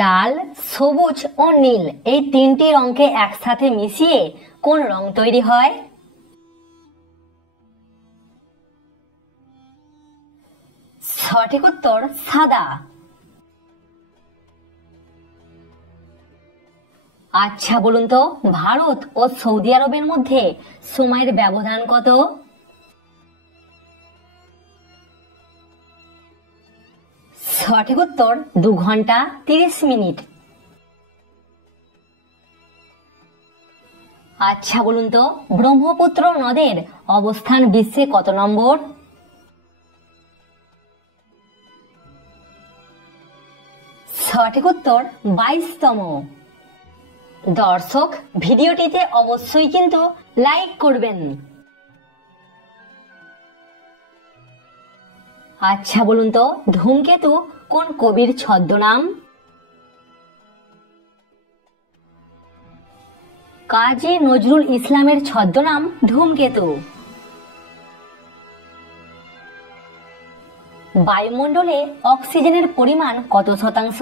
লাল, সবুজ ও নীল এই তিনটি রঙকে একসাথে মিশিয়ে কোন রং তৈরি হয়? সঠিক উত্তর সাদা। আচ্ছা বলুন তো, ভারত ও সৌদি আরবের মধ্যে সময়ের ব্যবধান কত? সঠিক উত্তর 2 ঘন্টা 30 মিনিট। আচ্ছা বলুন তো, ব্রহ্মপুত্র নদের অবস্থান বিশ্বে কত নম্বর? সঠিক উত্তর 22তম। দর্শক, ভিডিওটিতে অবশ্যই কিন্তু লাইক করবেন। আচ্ছা বলুন তো, ধূমকেতু কোন কবির ছদ্মনাম? কাজী নজরুল ইসলামের ছদ্মনাম ধূমকেতু। বায়ুমণ্ডলে অক্সিজেনের পরিমাণ কত শতাংশ?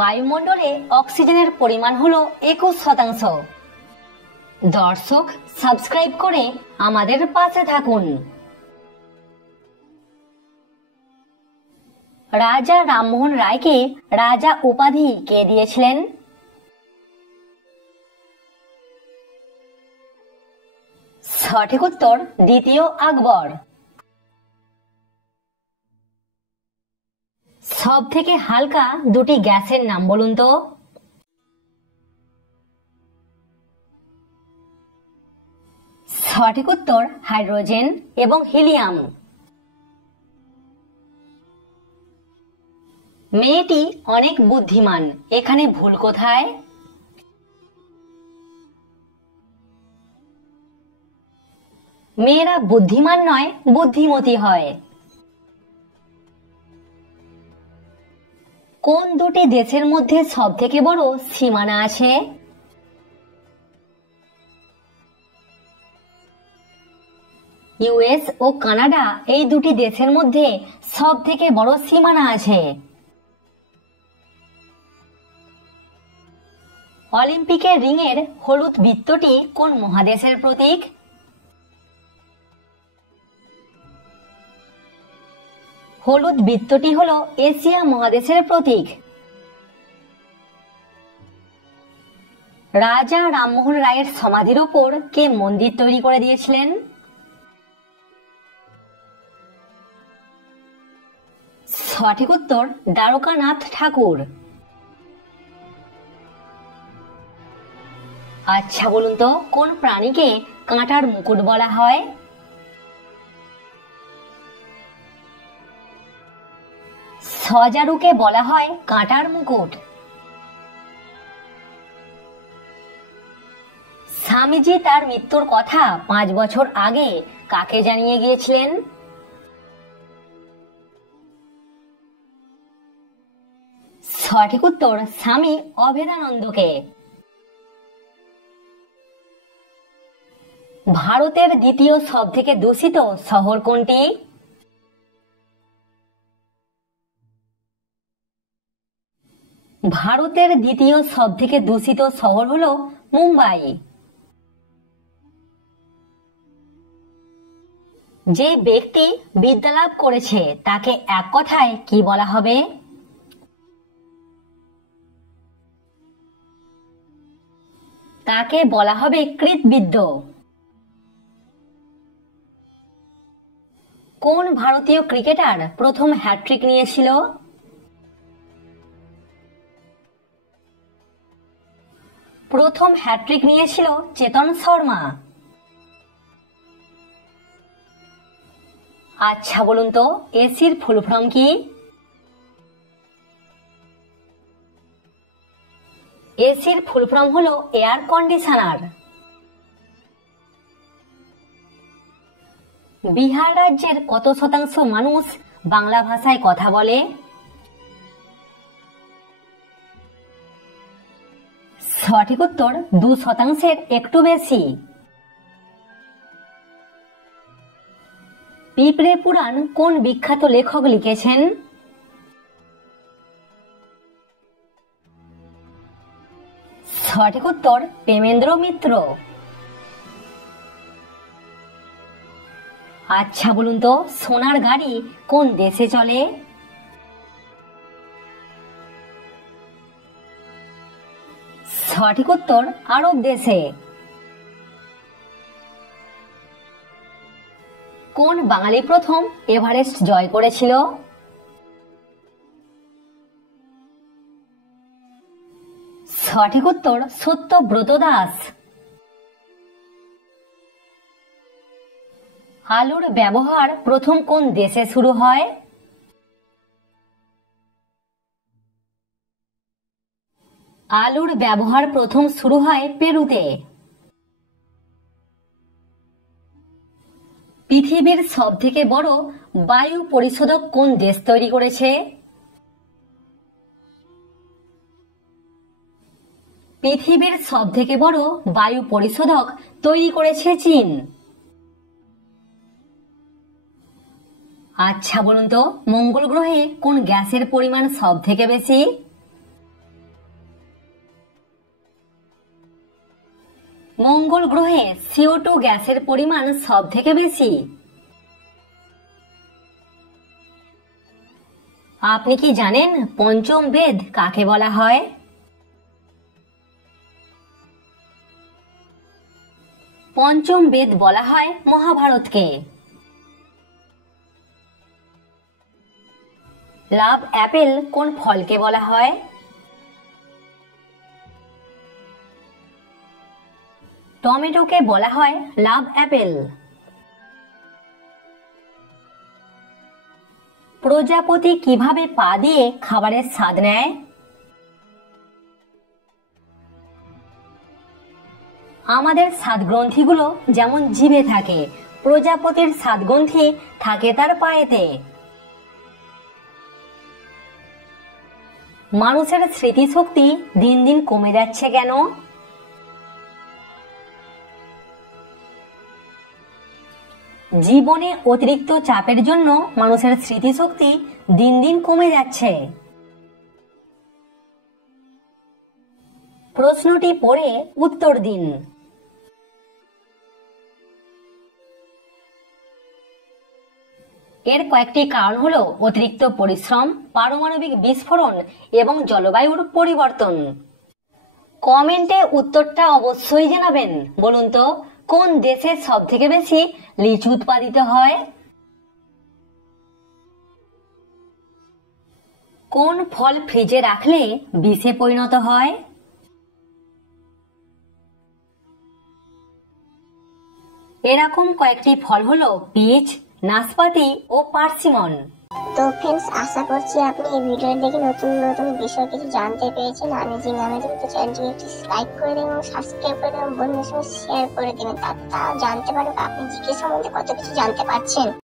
বায়ুমণ্ডলে অক্সিজেনের পরিমাণ হলো 21%। দর্শক, সাবস্ক্রাইব করে আমাদের পাশে থাকুন। রাজা রামমোহন রায়কে রাজা উপাধি কে দিয়েছিলেন? সঠিক উত্তর দ্বিতীয় আকবর। সব থেকে হালকা দুটি গ্যাসের নাম বলুন তো। সঠিক উত্তর হাইড্রোজেন এবং হিলিয়াম। মেয়েটি অনেক বুদ্ধিমান, এখানে ভুল কোথায়? মেয়েরা বুদ্ধিমান নয়, বুদ্ধিমতী হয়। কোন দুটি দেশের মধ্যে সব থেকে বড় সীমানা আছে? ইউএস ও কানাডা এই দুটি দেশের মধ্যে সব থেকে বড় সীমানা আছে। অলিম্পিকের রিংয়ের হলুদ বৃত্তটি কোন মহাদেশের প্রতীক? হলুদ বৃত্তটি হলো এশিয়া মহাদেশের প্রতীক। রাজা রামমোহন রায়ের সমাধির ওপর কে মন্দির তৈরি করে দিয়েছিলেন? সঠিক উত্তর দ্বারকানাথ ঠাকুর। আচ্ছা বলুন তো, কোন প্রাণীকে কাঁটার মুকুট বলা হয়? সজারুকে বলা হয় কাঁটার মুকুট। স্বামীজি তার মৃত্যুর কথা 5 বছর আগে কাকে জানিয়ে গিয়েছিলেন? সঠিক উত্তর স্বামী অভেদানন্দকে। ভারতের দ্বিতীয় সবথেকে দূষিত শহর কোনটি? ভারতের দ্বিতীয় সবথেকে দূষিত শহর হলো মুম্বাই। যে ব্যক্তি বিদ্যা লাভ করেছে তাকে এক কথায় কি বলা হবে? তাকে বলা হবে কৃতবিদ্য। কোন ভারতীয় ক্রিকেটার প্রথম হ্যাট্রিক নিয়েছিল? প্রথম হ্যাট্রিক নিয়েছিল চেতন শর্মা। আচ্ছা বলুন তো, এসির ফুল ফর্ম কি? এসির ফুল ফর্ম হলো এয়ার কন্ডিশনার। বিহার রাজ্যের কত শতাংশ মানুষ বাংলা ভাষায় কথা বলে? সঠিক উত্তর 2% একটু বেশি। পিঁপড়ে পুরাণ কোন বিখ্যাত লেখক লিখেছেন? সঠিক উত্তর প্রেমেন্দ্র মিত্র। আচ্ছা বলুন তো, সোনার গাড়ি কোন দেশে চলে? সঠিক উত্তর আরব দেশে। কোন বাঙালি প্রথম এভারেস্ট জয় করেছিল? সঠিক উত্তর সত্যব্রত দাস। আলুর ব্যবহার প্রথম কোন দেশে শুরু হয়? আলুর ব্যবহার প্রথম শুরু হয় পেরুতে। পৃথিবীর সবথেকে বড় বায়ু পরিশোধক কোন দেশ তৈরি করেছে? পৃথিবীর সবথেকে বড় বায়ু পরিশোধক তৈরি করেছে চীন। আচ্ছা বলুন তো, মঙ্গল গ্রহে কোন গ্যাসের পরিমাণ সবথেকে বেশি? মঙ্গল গ্রহে CO2 গ্যাসের পরিমাণ সবথেকে বেশি। আপনি কি জানেন পঞ্চম বেদ কাকে বলা হয়? পঞ্চম বেদ বলা হয় মহাভারতকে। লাভ অ্যাপেল কোন ফলকে বলা হয়? টমেটোকে বলা হয় লাভ অ্যাপেল। প্রজাপতি কিভাবে পা দিয়ে খাবারের স্বাদ নেয়? আমাদের স্বাদ গ্রন্থিগুলো যেমন জিভে থাকে, প্রজাপতির স্বাদ গ্রন্থি থাকে তার পায়েতে। মানুষের স্মৃতিশক্তি দিন দিন কমে যাচ্ছে কেন? জীবনে অতিরিক্ত চাপের জন্য মানুষের স্মৃতিশক্তি দিন দিন কমে যাচ্ছে। প্রশ্নটি পড়ে উত্তর দিন। এর কয়েকটি কারণ হলো অতিরিক্ত পরিশ্রম, পারমাণবিক বিস্ফোরণ এবং জলবায়ুর পরিবর্তন। কমেন্টে উত্তরটা অবশ্যই জানাবেন। বলুন তো, কোন দেশে সবথেকে বেশি লিচু উৎপাদিত হয়? কোন ফল ফ্রিজে রাখলে বিষে পরিণত হয়? এরকম কয়েকটি ফল হলো পিচ, নাশপাতি ও পার্সিমন। তো ফ্রেন্ডস, আশা করছি আপনি এই ভিডিও দেখে নতুন নতুন বিষয় কিছু জানতে পেরেছেন। অ্যামেজিং তো চ্যানেলটিকে একটি লাইক করে দেবেন এবং সাবস্ক্রাইব করে দেবেন, বন্ধুদের সঙ্গে শেয়ার করে দেবেন, তারা জানতে পারবে আপনি জিকে সম্বন্ধে কত কিছু জানতে পারছেন।